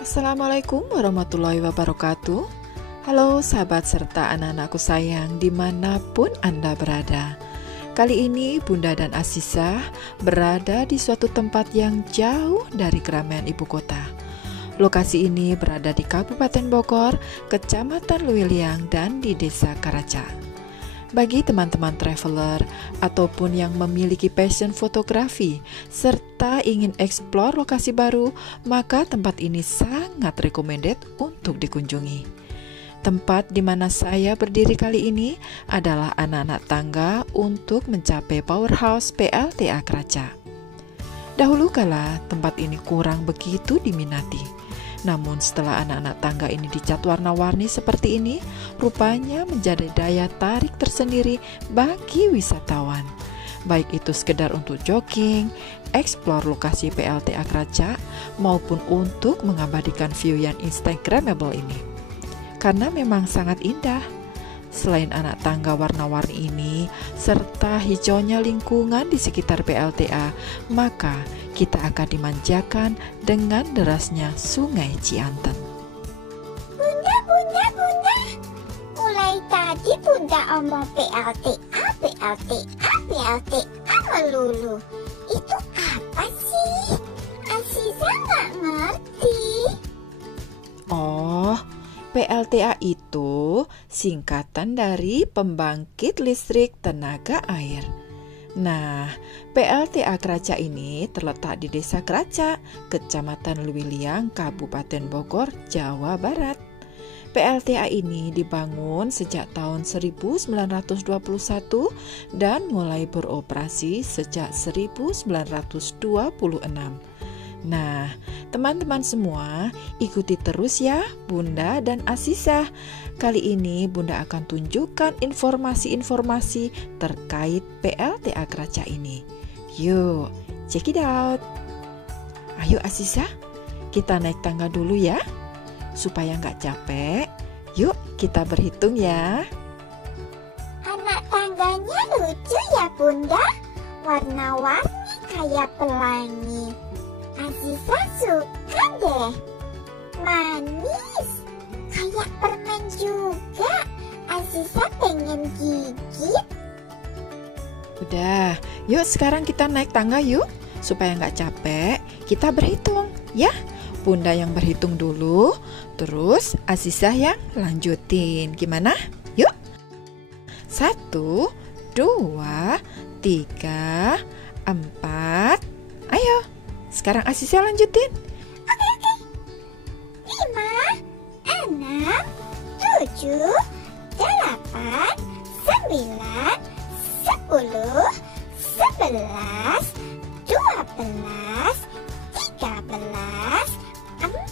Assalamualaikum warahmatullahi wabarakatuh. Halo sahabat serta anak-anakku sayang dimanapun Anda berada. Kali ini Bunda dan Asisa berada di suatu tempat yang jauh dari keramaian ibu kota. Lokasi ini berada di Kabupaten Bogor, Kecamatan Luiliang, dan di Desa Karaca. Bagi teman-teman traveler ataupun yang memiliki passion fotografi serta ingin eksplor lokasi baru, maka tempat ini sangat recommended untuk dikunjungi. Tempat di mana saya berdiri kali ini adalah anak-anak tangga untuk mencapai Powerhouse PLTA Karaca. Dahulu kala tempat ini kurang begitu diminati. Namun setelah anak-anak tangga ini dicat warna-warni seperti ini, rupanya menjadi daya tarik tersendiri bagi wisatawan. Baik itu sekedar untuk jogging, eksplor lokasi PLTA Karaca, maupun untuk mengabadikan view yang instagramable ini. Karena memang sangat indah. Selain anak tangga warna-warni ini, serta hijaunya lingkungan di sekitar PLTA, maka kita akan dimanjakan dengan derasnya Sungai Cianten. Bunda. Mulai tadi Bunda omong PLTA melulu. Itu apa sih? Aziza nggak ngerti. Oh, PLTA itu singkatan dari Pembangkit Listrik Tenaga Air. Nah, PLTA Karaca ini terletak di Desa Karaca, Kecamatan Luiliang, Kabupaten Bogor, Jawa Barat. PLTA ini dibangun sejak tahun 1921 dan mulai beroperasi sejak 1926. Nah, teman-teman semua, ikuti terus ya Bunda dan Asisa. Kali ini Bunda akan tunjukkan informasi-informasi terkait PLTA Karaca ini. Yuk, check it out. Ayo Asisa, kita naik tangga dulu ya. Supaya nggak capek, yuk kita berhitung ya. Anak tangganya lucu ya Bunda. Warna-warni kayak pelangi. Aziza suka deh. Manis, kayak permen juga. Aziza pengen gigit. Udah, yuk sekarang kita naik tangga yuk. Supaya nggak capek, kita berhitung ya. Bunda yang berhitung dulu, terus Azizah yang lanjutin. Gimana? Yuk. 1, 2, 3, 4. Ayo, sekarang Azizah lanjutin. Oke. 5, 6, 7, 8, 9, 10, 11, 12, 13,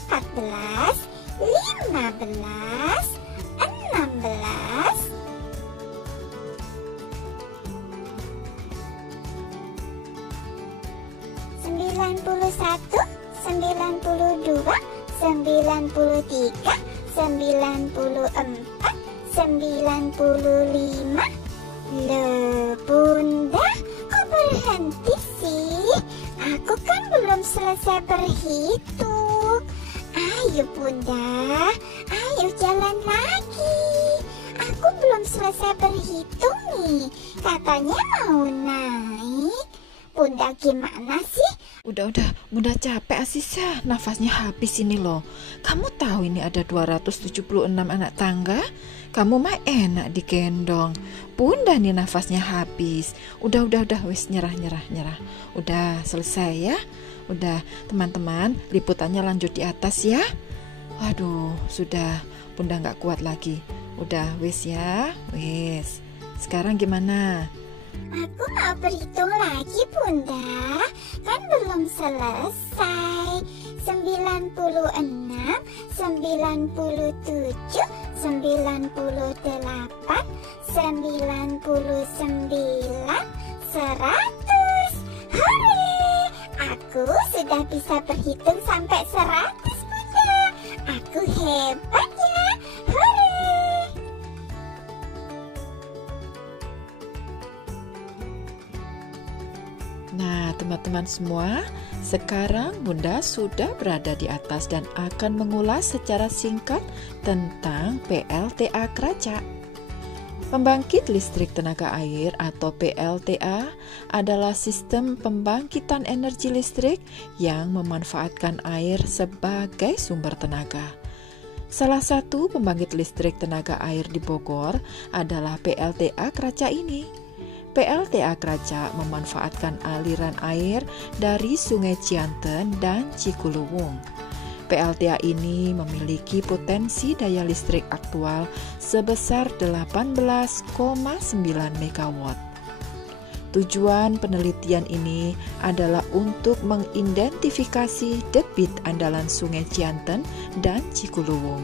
14, 15, 16, 91, 92, 93, 94, 95. Loh, Bunda, kok berhenti sih? Aku kan belum selesai berhitung. Ayo Bunda, ayo jalan lagi. Aku belum selesai berhitung nih. Katanya mau naik. Bunda gimana sih? Udah, Bunda capek Azizah, nafasnya habis ini loh. Kamu tahu ini ada 276 anak tangga? Kamu mah enak digendong. Bunda nih nafasnya habis. Udah, wes nyerah. Udah selesai ya. Udah, teman-teman, liputannya lanjut di atas ya. Waduh, sudah. Bunda nggak kuat lagi. Udah, wes ya. Wes. Sekarang gimana? Aku mau berhitung lagi Bunda. Kan belum selesai. 96, 97, 98, 99, 100. Hore! Aku sudah bisa berhitung sampai 100 Bunda. Aku hebat ya. Hore! Nah, teman-teman teman-teman semua, sekarang Bunda sudah berada di atas dan akan mengulas secara singkat tentang PLTA Kraca. Pembangkit listrik tenaga air atau PLTA adalah sistem pembangkitan energi listrik yang memanfaatkan air sebagai sumber tenaga. Salah satu pembangkit listrik tenaga air di Bogor adalah PLTA Kraca ini. PLTA Kraca memanfaatkan aliran air dari Sungai Cianten dan Cikuluwung. PLTA ini memiliki potensi daya listrik aktual sebesar 18,9 MW. Tujuan penelitian ini adalah untuk mengidentifikasi debit andalan Sungai Cianten dan Cikuluwung,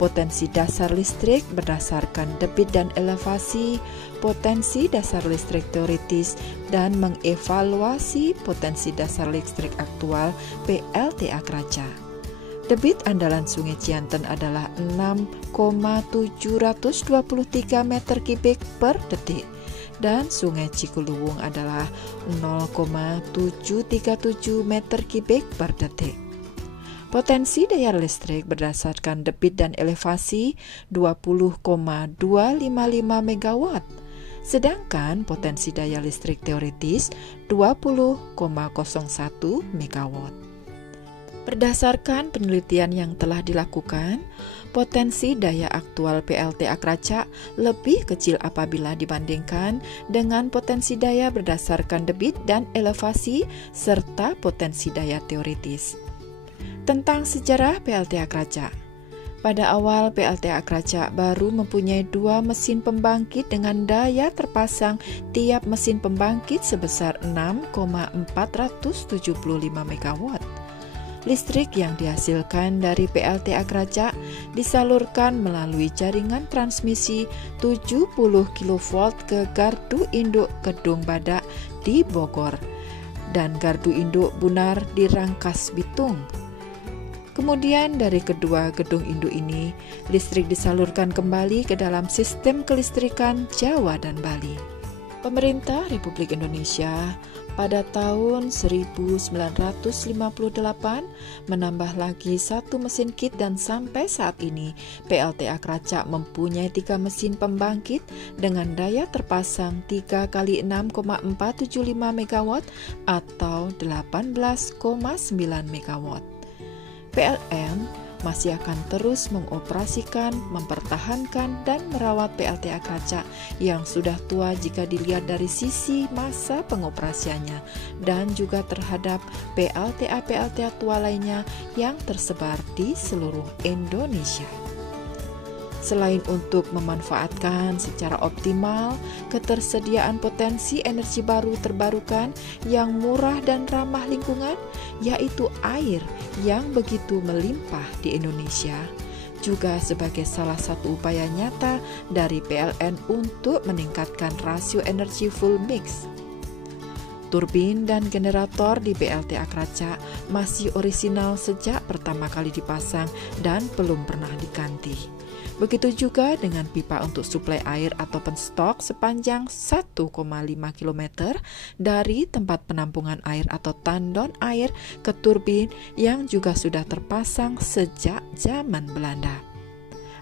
potensi dasar listrik berdasarkan debit dan elevasi, potensi dasar listrik teoritis, dan mengevaluasi potensi dasar listrik aktual PLTA Kraca. Debit andalan Sungai Cianten adalah 6,723 meter kubik per detik dan Sungai Cikuluwung adalah 0,737 meter kubik per detik. Potensi daya listrik berdasarkan debit dan elevasi 20,255 MW, sedangkan potensi daya listrik teoritis 20,01 MW. Berdasarkan penelitian yang telah dilakukan, potensi daya aktual PLTA Kraca lebih kecil apabila dibandingkan dengan potensi daya berdasarkan debit dan elevasi serta potensi daya teoritis. Tentang sejarah PLTA Kraca. Pada awal PLTA Kraca baru mempunyai 2 mesin pembangkit dengan daya terpasang tiap mesin pembangkit sebesar 6,475 MW. Listrik yang dihasilkan dari PLTA Kraca disalurkan melalui jaringan transmisi 70 kV ke gardu induk Kedung Badak di Bogor dan gardu induk Bunar di Rangkas Bitung. Kemudian dari kedua gedung induk ini, listrik disalurkan kembali ke dalam sistem kelistrikan Jawa dan Bali. Pemerintah Republik Indonesia pada tahun 1958 menambah lagi 1 mesin kit dan sampai saat ini PLTA Kraca mempunyai 3 mesin pembangkit dengan daya terpasang 3 kali 6,475 MW atau 18,9 MW. PLN masih akan terus mengoperasikan, mempertahankan, dan merawat PLTA Kraca yang sudah tua jika dilihat dari sisi masa pengoperasiannya dan juga terhadap PLTA tua lainnya yang tersebar di seluruh Indonesia. Selain untuk memanfaatkan secara optimal ketersediaan potensi energi baru terbarukan yang murah dan ramah lingkungan, yaitu air yang begitu melimpah di Indonesia, juga sebagai salah satu upaya nyata dari PLN untuk meningkatkan rasio energi full mix. Turbin dan generator di PLTA Kraca masih orisinal sejak pertama kali dipasang dan belum pernah diganti. Begitu juga dengan pipa untuk suplai air atau penstok sepanjang 1,5 km dari tempat penampungan air atau tandon air ke turbin yang juga sudah terpasang sejak zaman Belanda.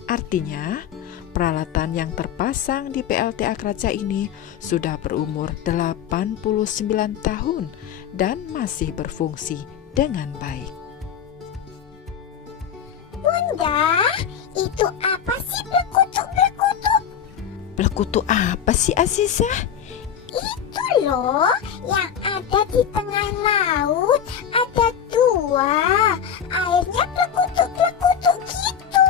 Artinya, peralatan yang terpasang di PLTA Kraca ini sudah berumur 89 tahun dan masih berfungsi dengan baik. Bunda, itu apa sih blekutuk-blekutuk? Blekutuk apa sih, Azizah? Itu loh, yang ada di tengah laut, ada 2. Airnya blekutuk-blekutuk gitu.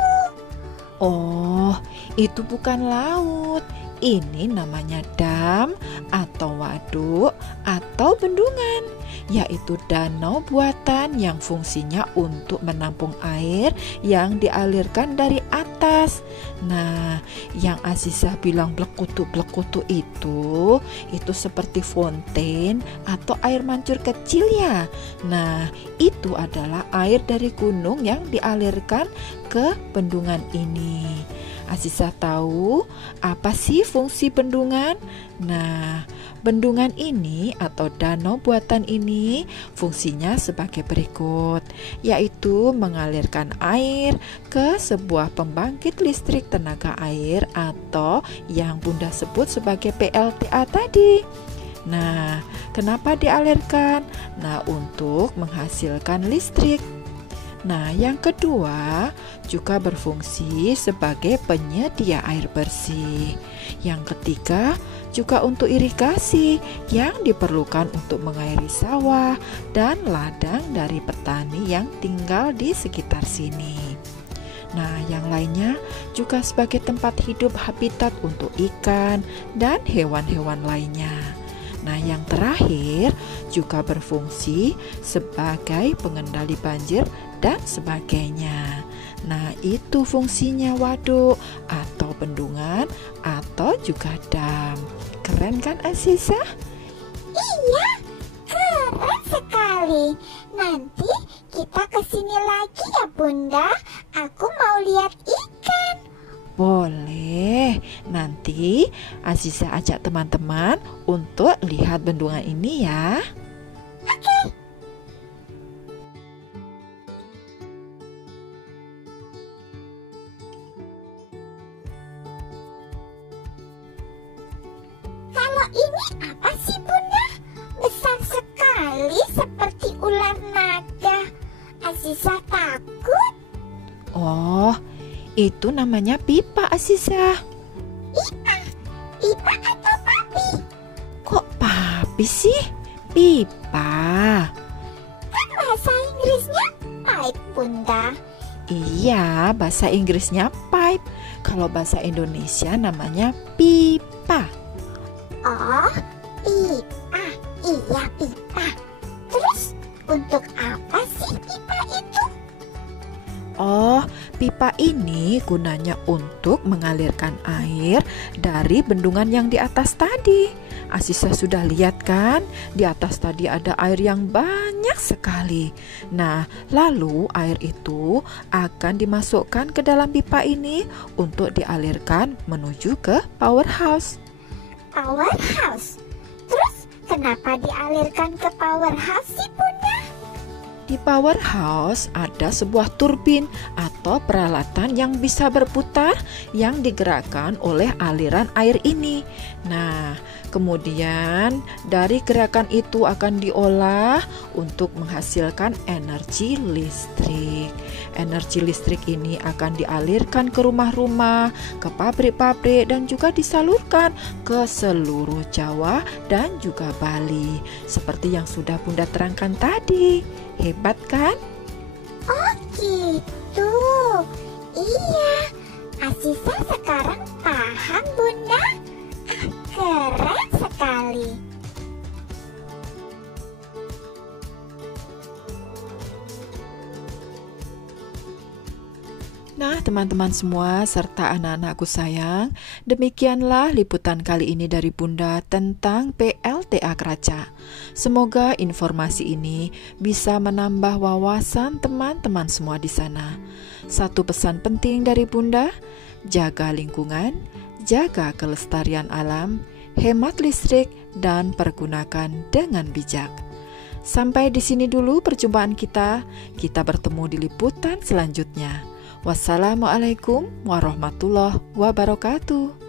Oh, itu bukan laut. Ini namanya dam atau waduk atau bendungan, yaitu danau buatan yang fungsinya untuk menampung air yang dialirkan dari atas. Nah, yang Azizah bilang blekutuk-blekutuk itu seperti fonten atau air mancur kecil ya. Nah, itu adalah air dari gunung yang dialirkan ke bendungan ini. Aziza tahu apa sih fungsi bendungan? Nah, bendungan ini atau danau buatan ini fungsinya sebagai berikut, yaitu mengalirkan air ke sebuah pembangkit listrik tenaga air atau yang Bunda sebut sebagai PLTA tadi. Nah, kenapa dialirkan? Nah, untuk menghasilkan listrik. Nah, yang kedua juga berfungsi sebagai penyedia air bersih. Yang ketiga juga untuk irigasi yang diperlukan untuk mengairi sawah dan ladang dari petani yang tinggal di sekitar sini. Nah, yang lainnya juga sebagai tempat hidup habitat untuk ikan dan hewan-hewan lainnya. Nah, yang terakhir juga berfungsi sebagai pengendali banjir dan sebagainya. Nah, itu fungsinya waduk atau bendungan atau juga dam. Keren kan Aziza? Iya, keren sekali. Nanti kita kesini lagi ya Bunda. Aku mau lihat ikan. Boleh, nanti Aziza ajak teman-teman untuk lihat bendungan ini ya. Oke. Kalau ini apa sih Bunda? Besar sekali seperti ular naga. Aziza takut. Oh, itu namanya pipa Aziza. Pipa atau papi? Kok papi sih? Pipa. Kan bahasa Inggrisnya pipe Bunda. Iya, bahasa Inggrisnya pipe. Kalau bahasa Indonesia namanya pipa. Oh, pipa. Iya, pipa. Terus untuk apa sih pipa itu? Oh, pipa ini gunanya untuk mengalirkan air dari bendungan yang di atas tadi. Aziza sudah lihat kan? Di atas tadi ada air yang banyak sekali. Nah, lalu air itu akan dimasukkan ke dalam pipa ini untuk dialirkan menuju ke powerhouse. Powerhouse. Terus kenapa dialirkan ke powerhouse sih Bunda? Di powerhouse ada sebuah turbin atau peralatan yang bisa berputar yang digerakkan oleh aliran air ini. Nah, kemudian dari gerakan itu akan diolah untuk menghasilkan energi listrik. Energi listrik ini akan dialirkan ke rumah-rumah, ke pabrik-pabrik dan juga disalurkan ke seluruh Jawa dan juga Bali. Seperti yang sudah Bunda terangkan tadi. Hebat kan? Oh gitu. Iya, Aziza sekarang paham Bunda. Keren sekali. Nah, teman-teman semua serta anak-anakku sayang, demikianlah liputan kali ini dari Bunda tentang PLTA Keraca. Semoga informasi ini bisa menambah wawasan teman-teman semua di sana. Satu pesan penting dari Bunda, jaga lingkungan, jaga kelestarian alam, hemat listrik, dan pergunakan dengan bijak. Sampai di sini dulu perjumpaan kita. Kita bertemu di liputan selanjutnya. Wassalamualaikum warahmatullahi wabarakatuh.